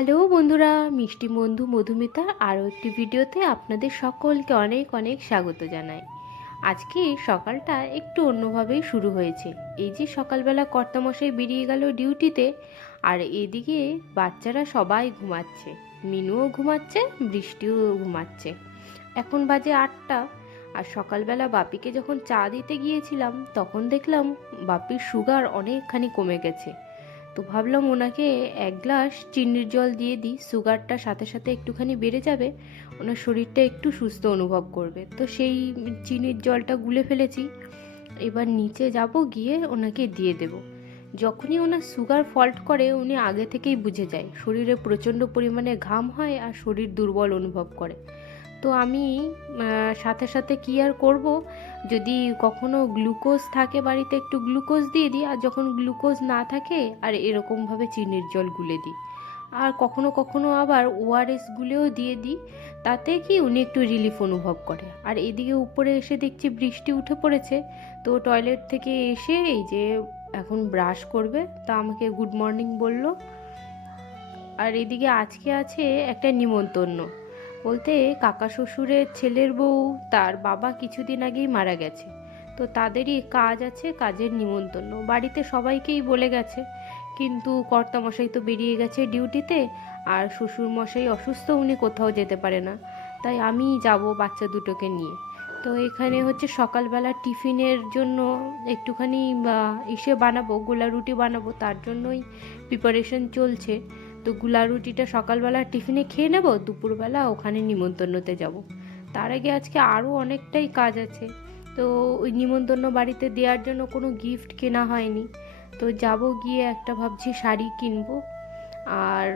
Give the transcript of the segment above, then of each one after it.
Hello বন্ধুরা, মিষ্টি বন্ধু মধুমিতার আরও একটি ভিডিওতে আপনাদের সকলকে অনেক অনেক স্বাগত জানাই। আজকে সকালটা একটু অন্যভাবেই শুরু হয়েছে। এই যে সকালবেলা কর্তামশাই বেরিয়ে গেল ডিউটিতে, আর এদিকে বাচ্চারা সবাই ঘুমাচ্ছে, মিনুও ঘুমাচ্ছে, বৃষ্টিও ঘুমাচ্ছে। এখন বাজে 8টা। আর সকালবেলা বাপিকে যখন চা দিতে গিয়েছিলাম তখন দেখলাম বাপির সুগার অনেকখানি কমে গেছে। তো ভাবলাম ওনাকে 1 গ্লাস চিনির জল দিয়ে দিই, সুগারটা সাথে সাথে একটুখানি বেড়ে যাবে, ওনার শরীরটা একটু সুস্থ অনুভব করবে। তো সেই চিনির জলটা গুলে ফেলেছি। এবার নিচে যাব, গিয়ে ওনাকে দিয়ে দেব। যখনই ওনার সুগার ফল্ট করে উনি আগে থেকেই বুঝে যায়, শরীরে প্রচণ্ড পরিমাণে ঘাম হয় আর শরীর দুর্বল অনুভব করে। তো আমি সাথে সাথে কী আর করব, যদি কখনো গ্লুকোজ থাকে বাড়িতে একটু গ্লুকোজ দিয়ে দিই, আর যখন গ্লুকোজ না থাকে আর এরকমভাবে চিনির জল গুলে দিই। আর কখনো কখনো আবার ওআরএস গুলেও দিয়ে দিই, তাতে কি উনি একটু রিলিফ অনুভব করে। আর এদিকে উপরে এসে দেখছি বৃষ্টি উঠে পড়েছে। তো টয়লেট থেকে এসে এই যে এখন ব্রাশ করবে, তা আমাকে গুড মর্নিং বলল। আর এদিকে আজকে আছে একটা নিমন্ত্রণ, বলতে কাকা শ্বশুরের ছেলের বউ, তার বাবা কিছুদিন আগেই মারা গেছে। তো তাদেরই কাজ আছে, কাজের নিমন্ত্রণ, বাড়িতে সবাইকেই বলে গেছে। কিন্তু কর্তামশাই তো বেরিয়ে গেছে ডিউটিতে, আর শ্বশুরমশাই অসুস্থ, উনি কোথাও যেতে পারে না। তাই আমিই যাব বাচ্চা দুটোকে নিয়ে। তো এখানে হচ্ছে সকালবেলা টিফিনের জন্য একটুখানি ইসে বানাবো, গোলা রুটি বানাবো, তার জন্যই প্রিপারেশন চলছে। তো গুলা রুটিটা সকালবেলা টিফিনে খেয়ে নেব, দুপুরবেলা ওখানে নিমন্ত্রণতে যাব। তার আগে আজকে আরও অনেকটাই কাজ আছে। তো ওই নিমন্ত্রণ বাড়িতে দেওয়ার জন্য কোনো গিফট কেনা হয়নি। তো যাব, গিয়ে একটা ভাবছি শাড়ি কিনবো, আর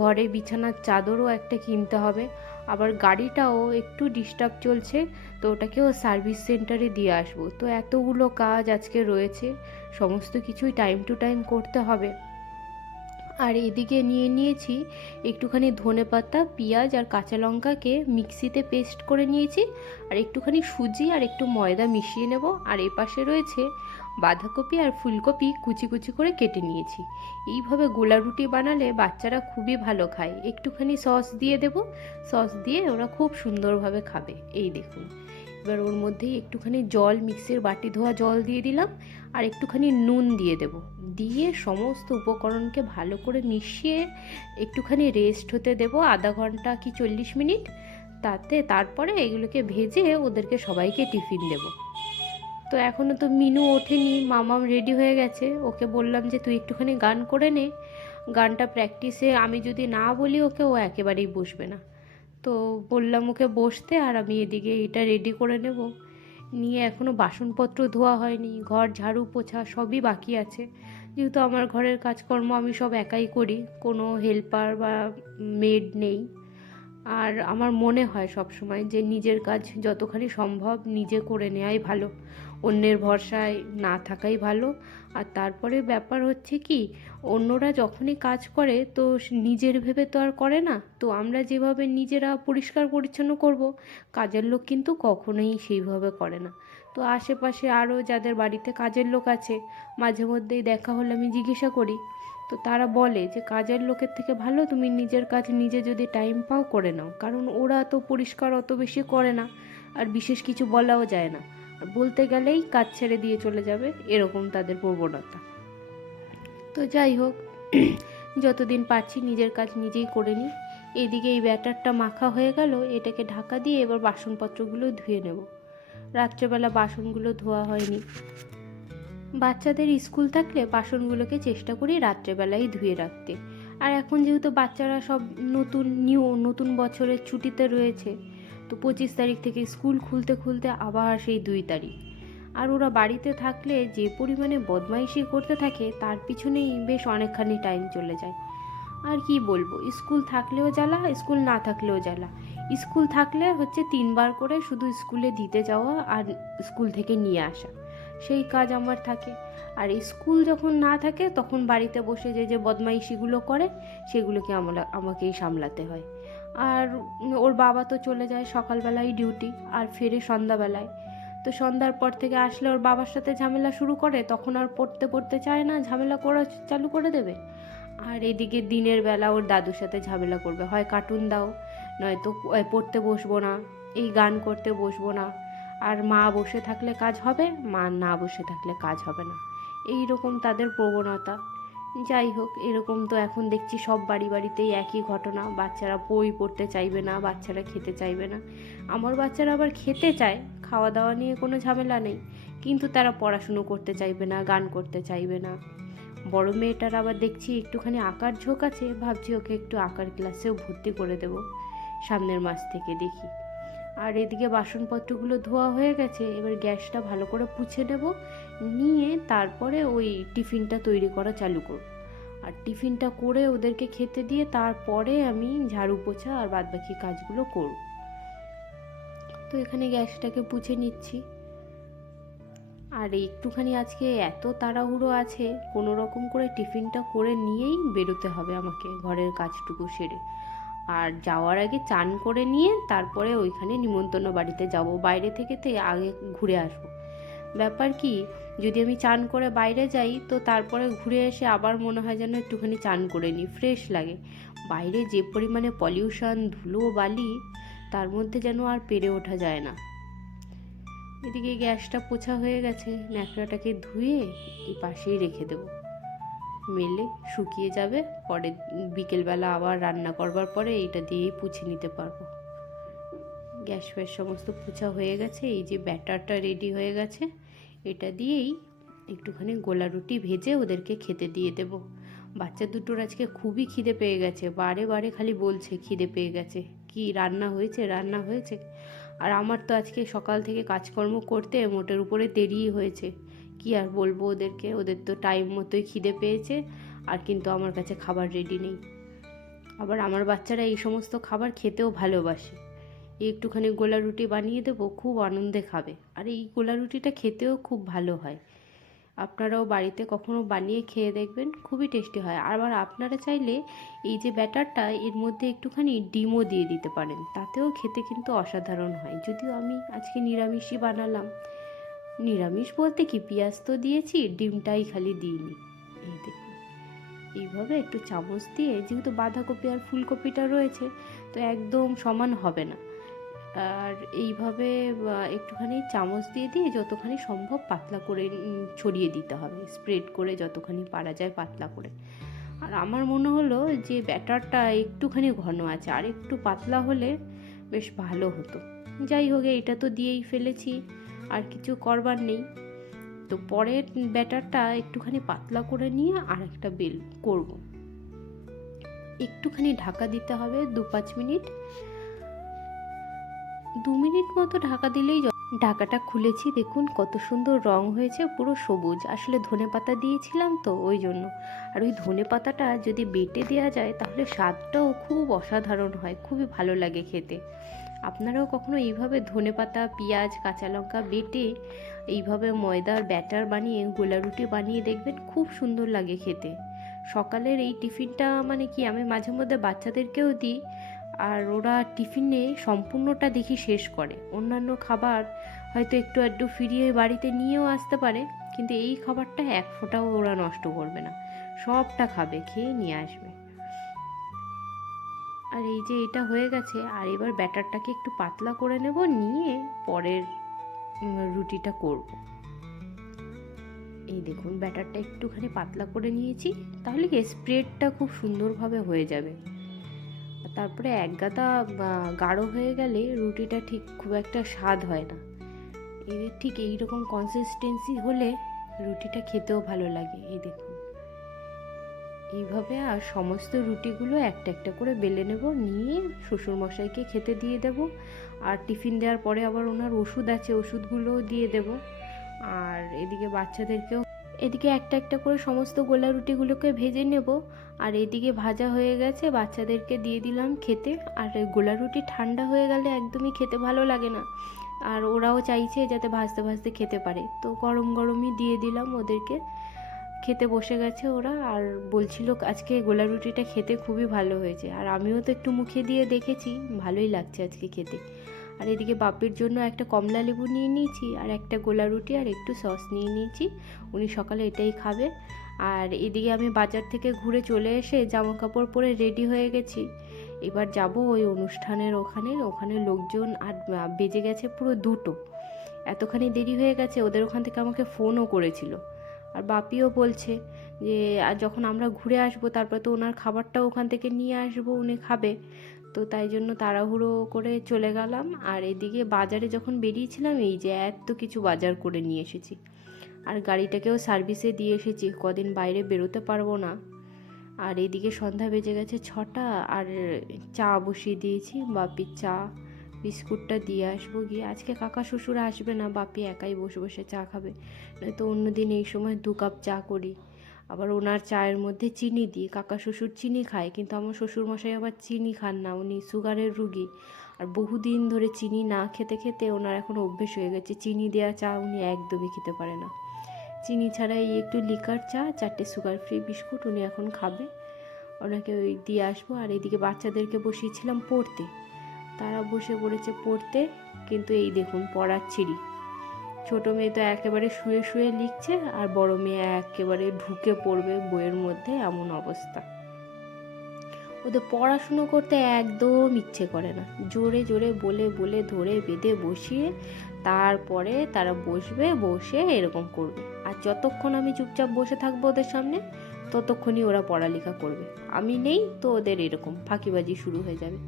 ঘরে বিছানার চাদরও একটা কিনতে হবে। আবার গাড়িটাও একটু ডিস্টার্ব চলছে, তো ওটাকেও সার্ভিস সেন্টারে দিয়ে আসবো। তো এতগুলো কাজ আজকে রয়েছে, সমস্ত কিছুই টাইম টু টাইম করতে হবে। আর এদিকে নিয়ে নিয়েছি একটুখানি ধনেপাতা, পেঁয়াজ আর কাঁচা লঙ্কাকে মিক্সিতে পেস্ট করে নিয়েছি, আর একটুখানি সুজি আর একটু ময়দা মিশিয়ে নেব। আর এপাশে রয়েছে বাঁধাকপি আর ফুলকপি কুচি কুচি করে কেটে নিয়েছি। এইভাবে গোলা রুটি বানালে বাচ্চারা খুবই ভালো খায়। একটুখানি সস দিয়ে দেব, সস দিয়ে ওরা খুব সুন্দরভাবে খাবে। এই দেখুন, এবার ওর মধ্যেই একটুখানি জল, মিক্সির বাটি ধোয়া জল দিয়ে দিলাম, আর একটুখানি নুন দিয়ে দেব। দিয়ে সমস্ত উপকরণকে ভালো করে মিশিয়ে একটুখানি রেস্ট হতে দেব, আধা ঘন্টা কি 40 মিনিট। তারপরে এগুলোকে ভেজে ওদেরকে সবাইকে টিফিন দেব। তো এখনও তো মিনু ওঠেনি, মামাম রেডি হয়ে গেছে। ওকে বললাম যে তুই একটুখানি গান করে নে, গানটা প্র্যাকটিসে আমি যদি না বলি ওকে, ও একেবারেই বসবে না। তো বললাম ওকে বসতে, আর আমি এদিকে এটা রেডি করে নেব। নিয়ে এখনও বাসনপত্র ধোয়া হয়নি, ঘর ঝাড়ু পোছা সবই বাকি আছে। যেহেতু আমার ঘরের কাজকর্ম আমি সব একাই করি, কোনো হেল্পার বা মেড নেই। আর আমার মনে হয় সব সময় যে নিজের কাজ যতখানি সম্ভব নিজে করে নেওয়াই ভালো, অন্যের ভরসায় না থাকাই ভালো। আর তারপরে ব্যাপার হচ্ছে কি, অন্যরা যখনই কাজ করে তো নিজের ভেবে তো আর করে না। তো আমরা যেভাবে নিজেরা পরিষ্কার পরিচ্ছন্ন করব, কাজের লোক কিন্তু কখনোই সেইভাবে করে না। তো আশেপাশে আরও যাদের বাড়িতে কাজের লোক আছে, মাঝে মধ্যেই দেখা হলে আমি জিজ্ঞাসা করি। তো তারা বলে যে কাজের লোকের থেকে ভালো তুমি নিজের কাজ নিজে যদি টাইম পাও করে নাও, কারণ ওরা তো পরিষ্কার অত বেশি করে না, আর বিশেষ কিছু বলাও যায় না, আর বলতে গেলেই কাজ ছেড়ে দিয়ে চলে যাবে, এরকম তাদের প্রবণতা। তো যাই হোক, যতদিন পারছি নিজের কাজ নিজেই করে নিই। এদিকে এই ব্যাটারটা মাখা হয়ে গেল, এটাকে ঢাকা দিয়ে এবার বাসনপত্রগুলো ধুয়ে নেব। রাত্রেবেলা বাসনগুলো ধোয়া হয়নি। বাচ্চাদের স্কুল থাকলে বাসনগুলোকে চেষ্টা করি রাত্রেবেলাই ধুয়ে রাখতে। আর এখন যেহেতু বাচ্চারা সব নতুন বছরের ছুটিতে রয়েছে, তো 25 তারিখ থেকে স্কুল খুলতে খুলতে আবার সেই 2 তারিখ। আর ওরা বাড়িতে থাকলে যে পরিমাণে বদমাইশি করতে থাকে, তার পিছনেই বেশ অনেকখানি টাইম চলে যায়। আর কি বলবো, স্কুল থাকলেও জ্বালা, স্কুল না থাকলেও জ্বালা। স্কুল থাকলে হচ্ছে 3বার করে শুধু স্কুলে দিতে যাওয়া আর স্কুল থেকে নিয়ে আসা, সেই কাজ আমার থাকে। আর স্কুল যখন না থাকে তখন বাড়িতে বসে যে যে বদমাইশিগুলো করে, সেগুলোকে আমাকেই সামলাতে হয়। আর ওর বাবা তো চলে যায় সকালবেলায় ডিউটি, আর ফেরে সন্ধ্যাবেলায়। তো সন্ধ্যার পর থেকে আসলে ওর বাবার সাথে ঝামেলা শুরু করে, তখন আর পড়তে পড়তে চায় না, ঝামেলা করা চালু করে দেবে। আর এদিকে দিনের বেলা ওর দাদুর সাথে ঝামেলা করবে, হয় কার্টুন দাও, নয়তো পড়তে বসবো না, এই গান করতে বসবো না। আর মা বসে থাকলে কাজ হবে, মা না বসে থাকলে কাজ হবে না, এই রকম তাদের প্রবণতা। যাই হোক, এরকম তো এখন দেখছি সব বাড়িতেই একই ঘটনা। বাচ্চারা বই পড়তে চাইবে না, বাচ্চারা খেতে চাইবে না। আমার বাচ্চারা আবার খেতে চায়, খাওয়া দাওয়া নিয়ে কোনো ঝামেলা নেই, কিন্তু তারা পড়াশুনো করতে চাইবে না, গান করতে চাইবে না। বড় মেয়েটার আবার দেখছি একটুখানি আঁকার ঝোঁক আছে, ভাবছি ওকে একটু আঁকার ক্লাসেও ভর্তি করে দেব সামনের মাস থেকে, দেখি। আর এদিকে বাসনপত্রগুলো ধোয়া হয়ে গেছে, এবার গ্যাসটা ভালো করে পুছে নেব, নিয়ে তারপরে ওই টিফিনটা তৈরি করা চালু করব। আর টিফিনটা করে ওদেরকে খেতে দিয়ে তারপরে আমি ঝাড়ু পোছা আর বাদবাকি কাজগুলো করব। তো এখানে গ্যাসটাকে পুছে নিচ্ছি। আর একটুখানি আজকে এত তাড়াহুড়ো আছে, কোনো রকম করে টিফিনটা করে নিয়েই বেরোতে হবে আমাকে, ঘরের কাজটুকু সেরে। আর যাওয়ার আগে চান করে নিয়ে তারপরে ওইখানে নিমন্ত্রণ বাড়িতে যাব, বাইরে থেকে আগে ঘুরে আসব। ব্যাপার কি, যদি আমি চান করে বাইরে যাই তো তারপরে ঘুরে এসে আবার মনে হয় যেন একটুখানি চান করে নিই, ফ্রেশ লাগে। বাইরে যে পরিমাণে পলিউশন, ধুলো বালি, তার মধ্যে যেন আর পেরে ওঠা যায় না। এদিকে গ্যাসটা পোছা হয়ে গেছে, ন্যাকড়াটাকে ধুয়ে এই পাশেই রেখে দেবো, মেলে শুকিয়ে যাবে, পরে বিকেলবেলা আবার রান্না করবার পরে এইটা দিয়েই পুছে নিতে পারবো। গ্যাস ফ্যাস সমস্ত পুছা হয়ে গেছে, এই যে ব্যাটারটা রেডি হয়ে গেছে, এটা দিয়েই একটুখানি গোলা রুটি ভেজে ওদেরকে খেতে দিয়ে দেব। বাচ্চা দুটোর আজকে খুবই খিদে পেয়ে গেছে, বারে বারে খালি বলছে খিদে পেয়ে গেছে, কি রান্না হয়েছে রান্না হয়েছে। আর আমার তো আজকে সকাল থেকে কাজকর্ম করতে মোটের উপরে দেরিই হয়েছে, কি আর বলবো ওদেরকে, ওদের তো টাইম মতোই খিদে পেয়েছে, আর কিন্তু আমার কাছে খাবার রেডি নেই। আবার আমার বাচ্চারা এই সমস্ত খাবার খেতেও ভালোবাসে। একটুখানি গোলা রুটি বানিয়ে দেবো, খুব আনন্দে খাবে, আর এই গোলা রুটিটা খেতেও খুব ভালো হয়। আপনারাও বাড়িতে কখনো বানিয়ে খেয়ে দেখবেন, খুবই টেস্টি হয়। আবার আপনারা চাইলে এই যে ব্যাটারটা, এর মধ্যে একটুখানি ডিমও দিয়ে দিতে পারেন, তাতেও খেতে কিন্তু অসাধারণ হয়। যদিও আমি আজকে নিরামিষই বানালাম, নিরামিষ বলতে কি, পেঁয়াজ তো দিয়েছি, ডিমটাই খালি দিইনি। এই দেখুন, এইভাবে একটু চামচ দিয়ে, যেহেতু বাঁধাকপি আর ফুলকপিটা রয়েছে তো একদম সমান হবে না, আর এইভাবে একটুখানি চামচ দিয়ে দিয়ে যতখানি সম্ভব পাতলা করে ছড়িয়ে দিতে হবে, স্প্রেড করে যতখানি পারা যায় পাতলা করে। আর আমার মনে হলো যে ব্যাটারটা একটুখানি ঘন আছে, আর একটু পাতলা হলে বেশ ভালো হতো। যাই হোক, এটা তো দিয়েই ফেলেছি, আর কিছু করবার নেই। তো পরের ব্যাটারটা একটুখানি পাতলা করে নিয়ে আর একটা বেল করব। একটুখানি ঢাকা দিতে হবে 2-5 মিনিট, 2 মিনিট মতো ঢাকা দিলেই। ঢাকাটা খুলেছি, দেখুন কত সুন্দর রং হয়েছে, পুরো সবুজ। আসলে ধনেপাতা দিয়েছিলাম তো ওই জন্য। আর ওই ধনেপাতাটা যদি বেটে দেওয়া যায় তাহলে স্বাদটাও খুব অসাধারণ হয়, খুবই ভালো লাগে খেতে। আপনারাও কখনো এইভাবে ধনেপাতা, পেঁয়াজ, কাঁচা লঙ্কা বেটে এইভাবে ময়দার ব্যাটার বানিয়ে গোলা রুটি বানিয়ে দেখবেন, খুব সুন্দর লাগে খেতে। সকালের এই টিফিনটা মানে কি, আমি মাঝে মধ্যে বাচ্চাদেরকেও দিই, আর ওরা টিফিনে সম্পূর্ণটা দেখি শেষ করে। অন্যান্য খাবার হয়তো একটু আধটু ফিরিয়ে বাড়িতে নিয়েও আসতে পারে, কিন্তু এই খাবারটা এক ফোঁটাও ওরা নষ্ট করবে না, সবটা খাবে, খেয়ে নিয়ে আসবে। আর এই যে এটা হয়ে গেছে, আর এবার ব্যাটারটাকে একটু পাতলা করে নেব, নিয়ে পরের রুটিটা করব। এই দেখুন, ব্যাটারটা একটুখানি পাতলা করে নিয়েছি, তাহলে কি স্প্রেডটা খুব সুন্দরভাবে হয়ে যাবে। তারপরে এক গাদা গাঢ় হয়ে গেলে রুটিটা ঠিক খুব একটা স্বাদ হয় না। এদের ঠিক এইরকম কনসিস্টেন্সি হলে রুটিটা খেতেও ভালো লাগে। এই দেখুন, এইভাবে আর সমস্ত রুটিগুলো একটা একটা করে বেলে নেব, নিয়ে শ্বশুরমশাইকে খেতে দিয়ে দেব। আর টিফিন দেওয়ার পরে আবার ওনার ওষুধ আছে, ওষুধগুলোও দিয়ে দেব। আর এদিকে বাচ্চাদেরকেও, এদিকে একটা একটা করে সমস্ত গোলা রুটিগুলোকে ভেজে নেব। আর এদিকে ভাজা হয়ে গেছে, বাচ্চাদেরকে দিয়ে দিলাম খেতে। আর গোলা রুটি ঠান্ডা হয়ে গেলে একদমই খেতে ভালো লাগে না, আর ওরাও চাইছে যাতে ভাজতে ভাজতে খেতে পারে, তো গরম গরমই দিয়ে দিলাম ওদেরকে। খেতে বসে গেছে ওরা, আর বলছিল আজকে গোলা রুটিটা খেতে খুবই ভালো হয়েছে। আর আমিও তো একটু মুখে দিয়ে দেখেছি, ভালোই লাগছে আজকে খেতে। আর এদিকে বাপির জন্য একটা কমলা লেবু নিয়ে নিয়েছি, আর একটা গোলা রুটি আর একটু সস নিয়ে নিয়েছি, উনি সকালে এটাই খাবে। আর এদিকে আমি বাজার থেকে ঘুরে চলে এসে জামা কাপড় পরে রেডি হয়ে গেছি। এবার যাব ওই অনুষ্ঠানের ওখানে লোকজন, আর বেজে গেছে পুরো 2টো। এতখানি দেরি হয়ে গেছে, ওদের ওখান থেকে আমাকে ফোনও করেছিল। আর বাপিও বলছে যে আর যখন আমরা ঘুরে আসবো তারপর তো ওনার খাবারটাও ওখান থেকে নিয়ে আসবো, উনি খাবে। তো তাই জন্য তাড়াহুড়ো করে চলে গেলাম। আর এদিকে বাজারে যখন বেরিয়েছিলাম, এই যে এত কিছু বাজার করে নিয়ে এসেছি। আর গাড়িটাকেও সার্ভিসে দিয়ে এসেছি, কদিন বাইরে বেরোতে পারবো না। আর এদিকে সন্ধ্যা বেজে গেছে 6টা, আর চা বসিয়ে দিয়েছি। বাপির চা বিস্কুটটা দিয়ে আসবো গিয়ে। আজকে কাকা শ্বশুর আসবে না, বাপি একাই বসে বসে চা খাবে। নয়তো অন্যদিন এই সময় 2 কাপ চা করি। আবার ওনার চায়ের মধ্যে চিনি দিই। কাকা শ্বশুর চিনি খায়, কিন্তু আমার শ্বশুরমশাই আবার চিনি খান না, উনি সুগারের রুগী। আর বহুদিন ধরে চিনি না খেতে খেতে ওনার এখন অভ্যেস হয়ে গেছে, চিনি দেওয়া চা উনি একদমই খেতে পারে না। চিনি ছাড়া এই একটু লিকার চা, 4টে সুগার ফ্রি বিস্কুট উনি এখন খাবে। ওনাকে ওই দিয়ে আসবো। আর এইদিকে বাচ্চাদেরকে বসিয়েছিলাম পড়তে, তারা বসে পড়েছে পড়তে। কিন্তু এই দেখুন পড়াচ্ছিরি, ছোটো মেয়ে তো একেবারে শুয়ে শুয়ে লিখছে, আর বড় মেয়ে একেবারে ঢুকে পড়বে বইয়ের মধ্যে, এমন অবস্থা। ওদের পড়াশুনো করতে একদম ইচ্ছে করে না। জোরে জোরে বলে বলে ধরে বেঁধে বসিয়ে তারপরে তারা বসবে, বসে এরকম করবে। আর যতক্ষণ আমি চুপচাপ বসে থাকবো ওদের সামনে, ততক্ষণই ওরা পড়ালেখা করবে। আমি নেই তো ওদের এরকম ফাঁকিবাজি শুরু হয়ে যাবে।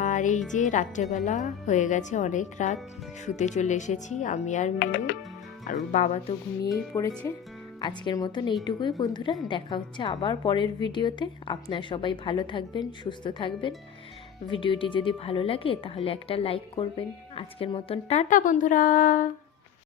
আর এই যে রাত্রেবেলা হয়ে গেছে, অনেক রাত, শুতে চলে এসেছি আমি আর মিনু। আর ওর বাবা তো ঘুমিয়েই পড়েছে। আজকের মতন এইটুকুই বন্ধুরা, দেখা হচ্ছে আবার পরের ভিডিওতে। আপনারা সবাই ভালো থাকবেন, সুস্থ থাকবেন। ভিডিওটি যদি ভালো লাগে তাহলে একটা লাইক করবেন। আজকের মতন টাটা বন্ধুরা।